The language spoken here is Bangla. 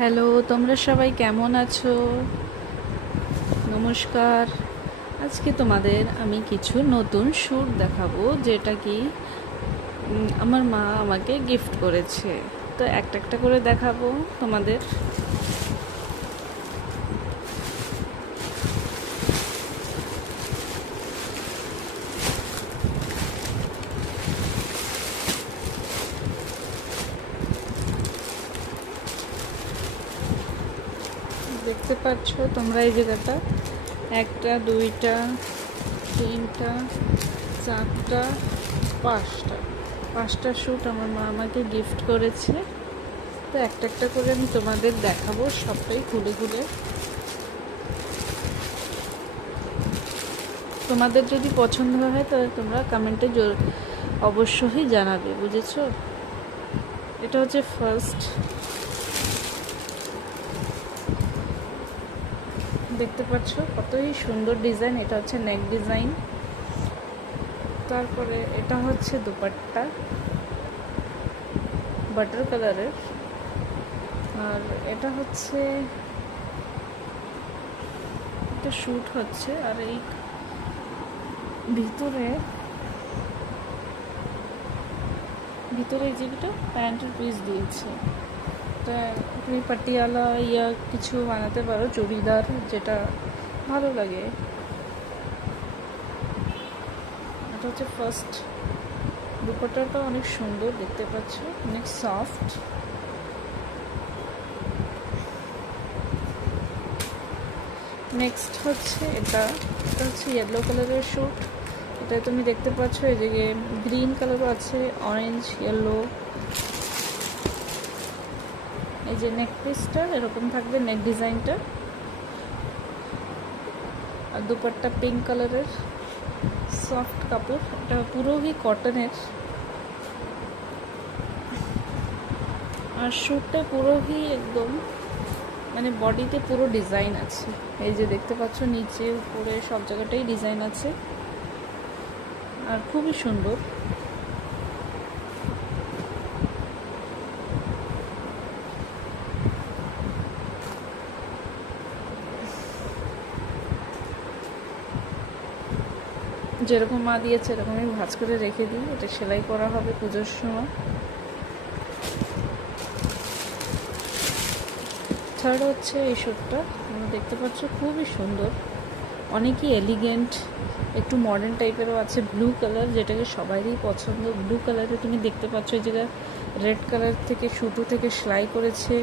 হ্যালো, তোমরা সবাই কেমন আছো? নমস্কার। আজকে তোমাদের আমি কিছু নতুন স্যুট দেখাবো, যেটা কি আমার মা আমাকে গিফট করেছে। তো একটা একটা করে দেখাবো তোমাদের। দেখতে পাচ্ছ তোমরা এই জায়গাটা, একটা, দুইটা, তিনটা, চারটা, পাঁচটা স্যুট আমার মা আমাকে গিফট করেছে। তো একটা একটা করে আমি তোমাদের দেখাবো, সবটাই খুলে খুলে। তোমাদের যদি পছন্দ হয় তাহলে তোমরা কমেন্টে অবশ্যই জানাবে, বুঝেছো? এটা হচ্ছে ফার্স্ট, দেখতে পাচ্ছ কতই সুন্দর ডিজাইন। এটা হচ্ছে নেক ডিজাইন। তারপরে এটা হচ্ছে দুপাট্টা, বাটার কালারের। আর এটা হচ্ছে একটা শ্যুট হচ্ছে, আর এই ভিতরে এই যেটা প্যান্টের পিস দিয়েছে। তা তুমি পাটিয়ালা কিছু বানাতে পারো, চুড়িদার, যেটা ভালো লাগে। এটা হচ্ছে ফার্স্ট। দুপাট্টাটা অনেক সুন্দর, দেখতে পাচ্ছ, অনেক সফট। নেক্সট হচ্ছে এটা হচ্ছে ইয়েলো কালারের শ্যুট। এটা তুমি দেখতে পাচ্ছ, এই যে গ্রিন কালারও আছে, অরেঞ্জ, ইয়েলো। এই যে নেক পিসটা এরকম থাকবে, নেক ডিজাইনটা। আর দুপাট্টা পিঙ্ক কালারের, সফট কাপড়, এটা পুরোই কটনের। আর শ্যুটটা পুরোই একদম মানে বডিতে পুরো ডিজাইন আছে। এই যে দেখতে পাচ্ছ, নিচে উপরে সব জায়গাটাই ডিজাইন আছে, আর খুবই সুন্দর। যেরকম মা দিয়েছে এরকমই ভাঁজ করে রেখে দিই, এটা সেলাই করা হবে পুজোর সময়। থার্ড হচ্ছে এই শ্যুটটা, তোমরা দেখতে পাচ্ছ, খুবই সুন্দর, অনেকই এলিগেন্ট, একটু মডার্ন টাইপেরও আছে। ব্লু কালার, যেটাকে সবারই পছন্দ। ব্লু কালারে তুমি দেখতে পাচ্ছ এই জায়গায় রেড কালার থেকে সুতো থেকে সেলাই করেছে।